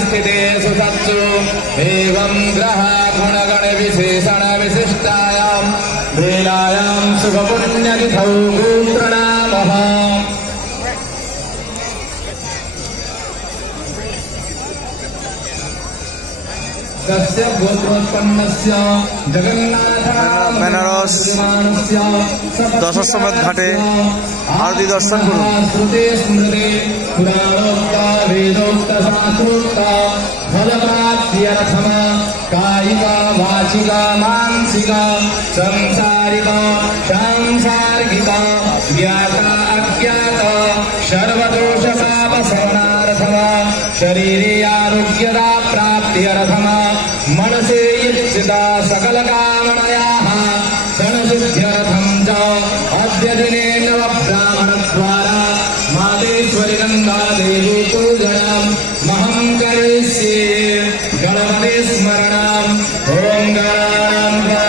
स्थिते सुसत्सु एवं ग्रह गुणगण विशेषण विशिष्टायां वेलायां शुभपुण्यतिथौ गोत्रनामः। तस्य गोत्रोत्पन्नस्य बेनारस दशाश्वमेध घाटे आरती दर्शन श्रुते स्मृते पुराणोक्त वेदोक्त शास्त्रोक्त फलप्राप्त्यर्थम कायिक वाचिक मानसिक संसारिक सांसार्गिक ज्ञात अज्ञात सर्वदोष पापशमनार्थम शरीरे आरोग्यदा प्राप्त्यर्थम मनसे इच्छिता सकलकामनायाः संसिद्ध्यर्थं च अद्य दिने नवब्राह्मणद्वारा मातेश्वरी गङ्गादेवी पूजनम् महं करिष्ये। गणपति स्मरणम्। ॐ गणानां